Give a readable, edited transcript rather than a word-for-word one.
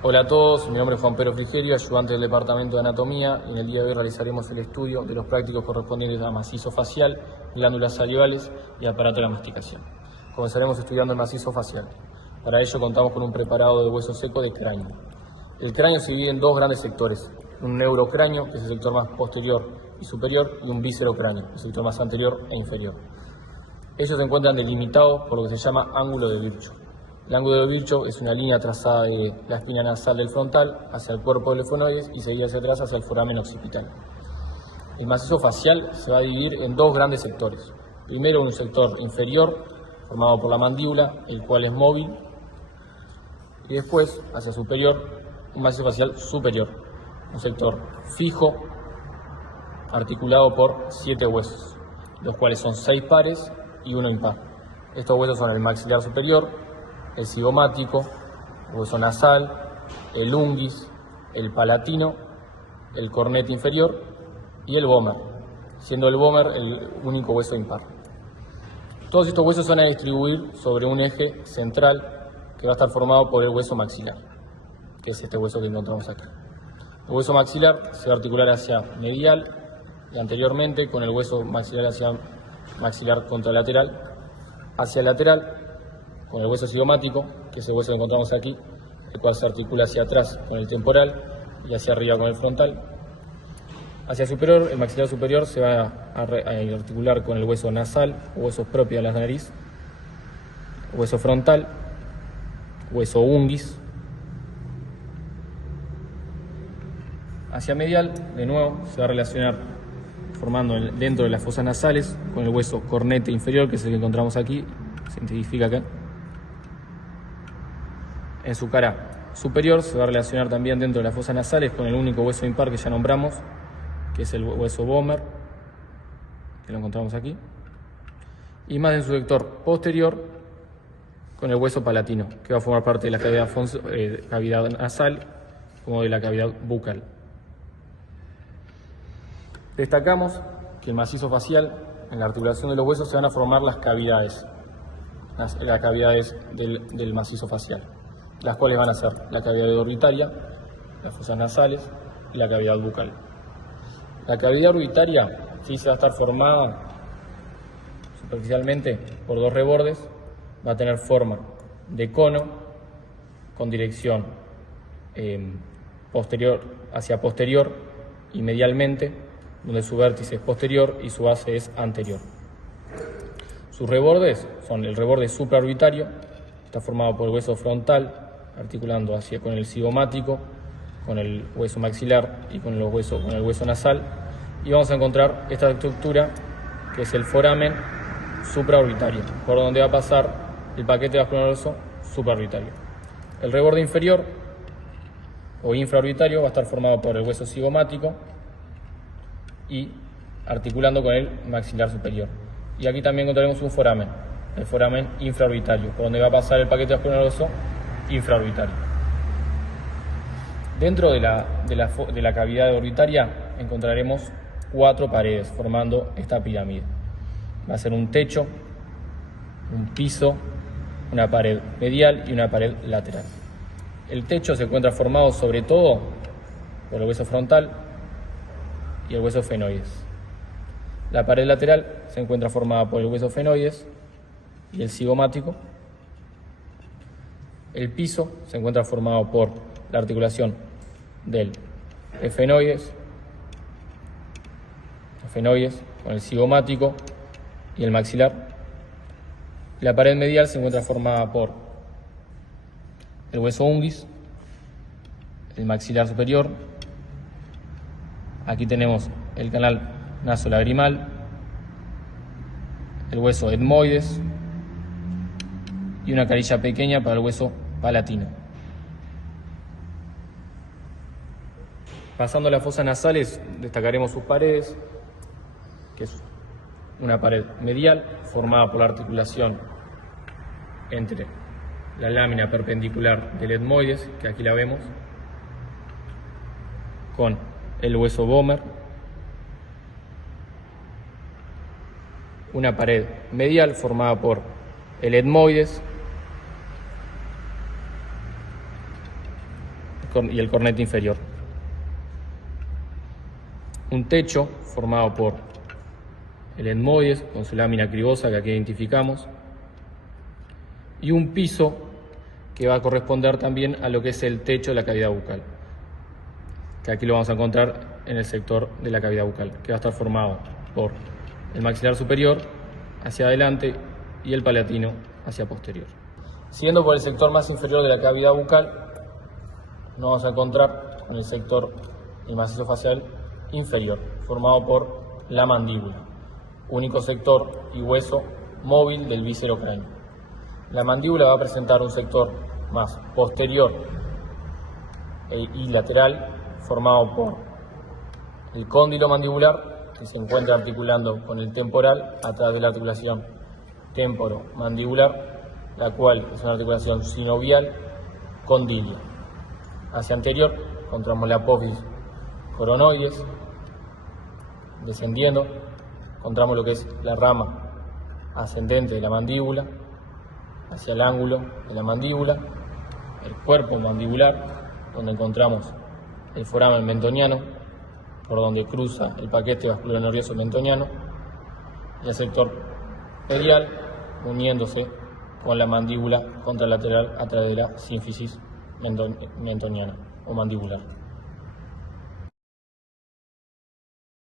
Hola a todos, mi nombre es Juan Pedro Frigerio, ayudante del Departamento de Anatomía, y en el día de hoy realizaremos el estudio de los prácticos correspondientes a macizo facial, glándulas salivales y aparato de la masticación. Comenzaremos estudiando el macizo facial. Para ello contamos con un preparado de hueso seco de cráneo. El cráneo se divide en dos grandes sectores, un neurocráneo, que es el sector más posterior y superior, y un viscerocráneo, el sector más anterior e inferior. Ellos se encuentran delimitados por lo que se llama ángulo de Virchow. El ángulo de Virchow es una línea trazada de la espina nasal del frontal hacia el cuerpo del efenoides y seguida hacia atrás hacia el foramen occipital. El macizo facial se va a dividir en dos grandes sectores. Primero, un sector inferior, formado por la mandíbula, el cual es móvil, y después, hacia superior, un macizo facial superior, un sector fijo, articulado por 7 huesos, los cuales son 6 pares y 1 impar. Estos huesos son el maxilar superior, el cigomático, el hueso nasal, el unguis, el palatino, el cornete inferior y el vomer, siendo el vomer el único hueso impar. Todos estos huesos se van a distribuir sobre un eje central que va a estar formado por el hueso maxilar, que es este hueso que encontramos acá. El hueso maxilar se va a articular hacia medial y anteriormente con el hueso maxilar hacia maxilar contralateral, hacia lateral con el hueso cigomático, que es el hueso que encontramos aquí, el cual se articula hacia atrás con el temporal y hacia arriba con el frontal. Hacia superior, el maxilar superior se va a articular con el hueso nasal, hueso propio de la nariz, hueso frontal, hueso unguis. Hacia medial, de nuevo, se va a relacionar formando dentro de las fosas nasales con el hueso cornete inferior, que es el que encontramos aquí, se identifica acá. En su cara superior se va a relacionar también dentro de las fosas nasales con el único hueso impar que ya nombramos, que es el hueso vomer, que lo encontramos aquí. Y más en su sector posterior con el hueso palatino, que va a formar parte de la cavidad nasal como de la cavidad bucal. Destacamos que el macizo facial, en la articulación de los huesos, se van a formar las cavidades del macizo facial, las cuales van a ser la cavidad orbitaria, las fosas nasales y la cavidad bucal. La cavidad orbitaria sí se va a estar formada superficialmente por dos rebordes, va a tener forma de cono con dirección hacia posterior y medialmente, donde su vértice es posterior y su base es anterior. Sus rebordes son el reborde supraorbitario, está formado por el hueso frontal, articulando con el cigomático, con el hueso maxilar y con el hueso nasal, y vamos a encontrar esta estructura que es el foramen supraorbitario, por donde va a pasar el paquete vascular supraorbitario. El reborde inferior o infraorbitario va a estar formado por el hueso cigomático y articulando con el maxilar superior. Y aquí también encontraremos un foramen, el foramen infraorbitario, por donde va a pasar el paquete vascular infraorbitario. Dentro de la cavidad orbitaria encontraremos 4 paredes formando esta pirámide. Va a ser un techo, un piso, una pared medial y una pared lateral. El techo se encuentra formado sobre todo por el hueso frontal y el hueso fenoides. La pared lateral se encuentra formada por el hueso fenoides y el cigomático. El piso se encuentra formado por la articulación del efenoides con el cigomático y el maxilar. La pared medial se encuentra formada por el hueso unguis, el maxilar superior. Aquí tenemos el canal nasolagrimal, el hueso etmoides y una carilla pequeña para el hueso palatino. Pasando a las fosas nasales, destacaremos sus paredes, que es una pared medial formada por la articulación entre la lámina perpendicular del etmoides, que aquí la vemos, con el hueso vomer, una pared medial formada por el etmoides y el cornete inferior. Un techo formado por el etmoides con su lámina cribosa que aquí identificamos y un piso que va a corresponder también a lo que es el techo de la cavidad bucal, que aquí lo vamos a encontrar en el sector de la cavidad bucal, que va a estar formado por el maxilar superior hacia adelante y el palatino hacia posterior. Siguiendo por el sector más inferior de la cavidad bucal, nos vamos a encontrar con el sector del macizo facial inferior, formado por la mandíbula, único sector y hueso móvil del víscero cráneo. La mandíbula va a presentar un sector más posterior y lateral, formado por el cóndilo mandibular, que se encuentra articulando con el temporal a través de la articulación temporomandibular, la cual es una articulación sinovial condilio. Hacia anterior encontramos la apófisis coronoides, descendiendo encontramos lo que es la rama ascendente de la mandíbula, hacia el ángulo de la mandíbula, el cuerpo mandibular, donde encontramos el foramen mentoniano, por donde cruza el paquete vascular nervioso mentoniano, y el sector pedial, uniéndose con la mandíbula contralateral a través de la sínfisis mentoniana o mandibular.